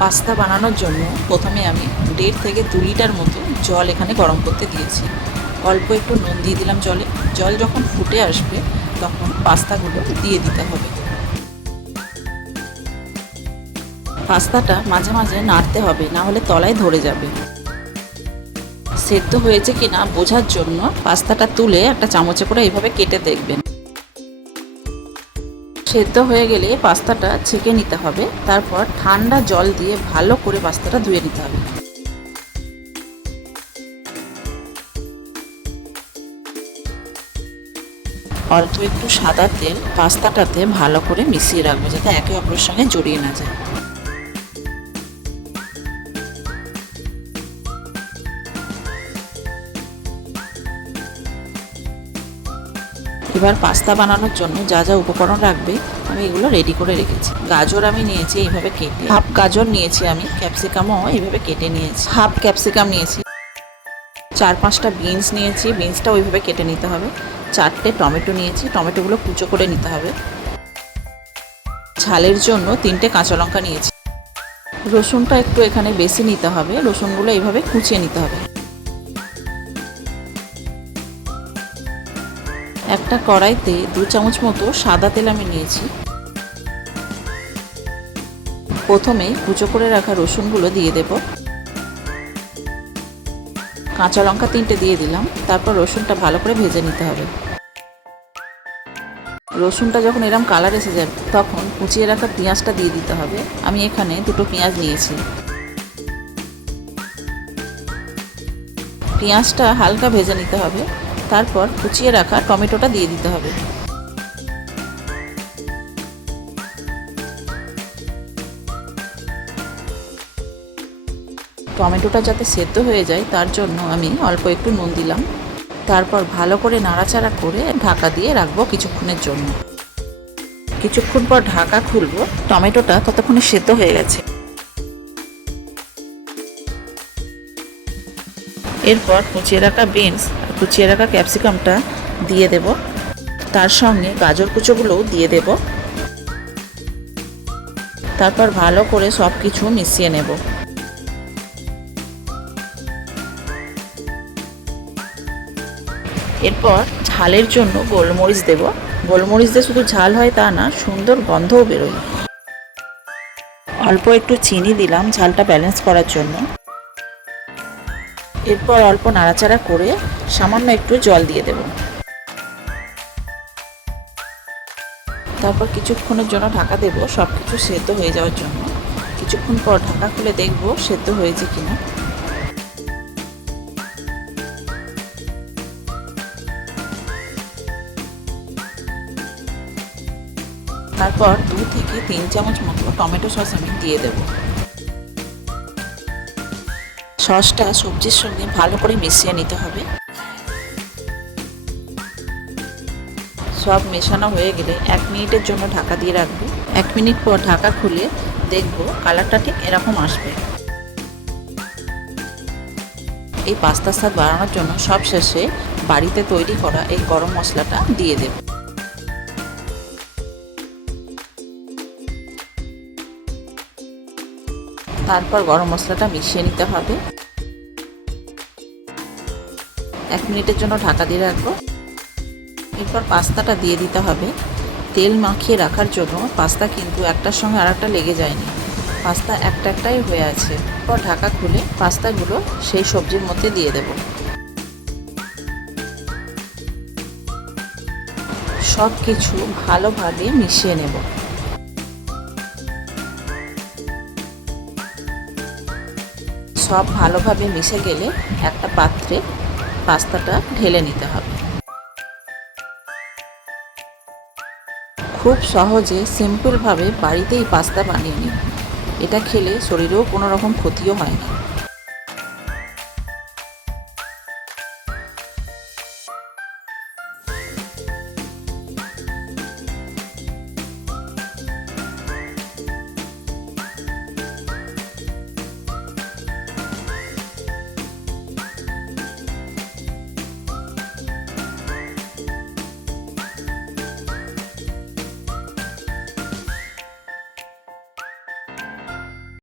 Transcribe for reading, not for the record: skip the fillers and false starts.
Pasta বানানোর জন্য প্রথমে আমি 1.5 থেকে 2 লিটার মতো জল এখানে গরম করতে দিয়েছি। অল্প একটু নুন দিয়ে দিলাম জলে। জল যখন ফুটে আসবে তখন পাস্তাগুলো দিয়ে দিতে হবে। পাস্তাটা মাঝে মাঝে নাড়তে হবে, না হলে তলায় ধরে যাবে। সেদ্ধ হয়েছে কিনা বোঝার জন্য পাস্তাটা তুলে একটা চামচে করে এইভাবে কেটে দেখবেন। সেদ্ধ হয়ে গেলে পাস্তাটা ছেঁকে নিতে হবে। তারপর ঠান্ডা জল দিয়ে ভালো করে পাস্তাটা ধুয়ে নিতে হবে। অল্প একটু সাদা তেল পাস্তাটাতে ভালো করে মিশিয়ে রাখবো, যাতে একে অপরের সঙ্গে জড়িয়ে না যায়। এবার পাস্তা বানানোর জন্য যা যা উপকরণ লাগবে আমি এগুলো রেডি করে রেখেছি। গাজর আমি নিয়েছি এইভাবে কেটে, হাফ গাজর নিয়েছি আমি, ক্যাপসিকামও এইভাবে কেটে নিয়েছি, হাফ ক্যাপসিকাম নিয়েছি। 4-5টা বিনস নিয়েছি, বিনসটা ওইভাবে কেটে নিতে হবে। 4টে টমেটো নিয়েছি, টমেটোগুলো কুচো করে নিতে হবে। ঝালের জন্য 3টে কাঁচা লঙ্কা নিয়েছি। রসুনটা একটু এখানে বেশি নিতে হবে, রসুনগুলো এইভাবে কুচিয়ে নিতে হবে। একটা কড়াইতে 2 চামচ মতো সাদা তেল আমি নিয়েছি। প্রথমে কুচো করে রাখা রসুনগুলো দিয়ে দেব। কাঁচা লঙ্কা 3টে দিয়ে দিলাম। তারপর রসুনটা ভালো করে ভেজে নিতে হবে। রসুনটা যখন এরকম কালার এসে যাবে তখন কুচিয়ে রাখা পেঁয়াজটা দিয়ে দিতে হবে। আমি এখানে 2টো পেঁয়াজ নিয়েছি। পেঁয়াজটা হালকা ভেজে নিতে হবে। তারপর কুচিয়ে রাখা টমেটোটা দিয়ে দিতে হবে। টমেটোটা যাতে সেদ্ধ হয়ে যায় তার জন্য আমি অল্প একটু নুন দিলাম। তারপর ভালো করে নাড়াচাড়া করে ঢাকা দিয়ে রাখবো কিছুক্ষণের জন্য। কিছুক্ষণ পর ঢাকা খুলবো, টমেটোটা ততক্ষণে সেদ্ধ হয়ে গেছে। এরপর কুচিয়ে রাখা বিনস আর কুচিয়ে রাখা ক্যাপসিকামটা দিয়ে দেব। তার সঙ্গে গাজর কুচোগুলোও দিয়ে দেব। তারপর ভালো করে সব কিছু মিশিয়ে নেব। এরপর ঝালের জন্য গোলমরিচ দেব। গোলমরিচ দিয়ে শুধু ঝাল হয় তা না, সুন্দর গন্ধও বেরোয়। অল্প একটু চিনি দিলাম ঝালটা ব্যালেন্স করার জন্য। এরপর অল্প নাড়াচাড়া করে সামান্য একটু জল দিয়ে দেব। তারপর কিছুক্ষণের জন্য ঢাকা দেব, সব কিছু সেদ্ধ হয়ে যাওয়ার জন্য। কিছুক্ষণ পর ঢাকা খুলে দেখব সেদ্ধ হয়েছে কিনা। তারপর 2 থেকে 3 চামচ মতো টমেটো সস আমি দিয়ে দেব। সসটা সবজির সঙ্গে ভালো করে মিশিয়ে নিতে হবে। সব মেশানো হয়ে গেলে 1 মিনিটের জন্য ঢাকা দিয়ে রাখবো। 1 মিনিট পর ঢাকা খুলে দেখব কালারটা ঠিক এরকম আসবে। এই পাস্তা স্বাদ বাড়ানোর জন্য সব শেষে বাড়িতে তৈরি করা এই গরম মশলাটা দিয়ে দেব। তারপর গরম মশলাটা মিশিয়ে নিতে হবে। 1 মিনিটের জন্য ঢাকা দিয়ে রাখবো। এরপর পাস্তাটা দিয়ে দিতে হবে। তেল মাখিয়ে রাখার জন্য পাস্তা কিন্তু একটার সঙ্গে আরেকটা লেগে যায়নি, পাস্তা একটাই হয়ে আছে। এরপর ঢাকা খুলে পাস্তাগুলো সেই সবজির মধ্যে দিয়ে দেব। সব কিছু ভালোভাবে মিশিয়ে নেব। সব ভালোভাবে মিশে গেলে একটা পাত্রে পাস্তাটা ঢেলে নিতে হবে। খুব সহজে সিম্পলভাবে বাড়িতেই পাস্তা বানিয়ে নিন। এটা খেলে শরীরেও কোনো রকম ক্ষতিও হয় না।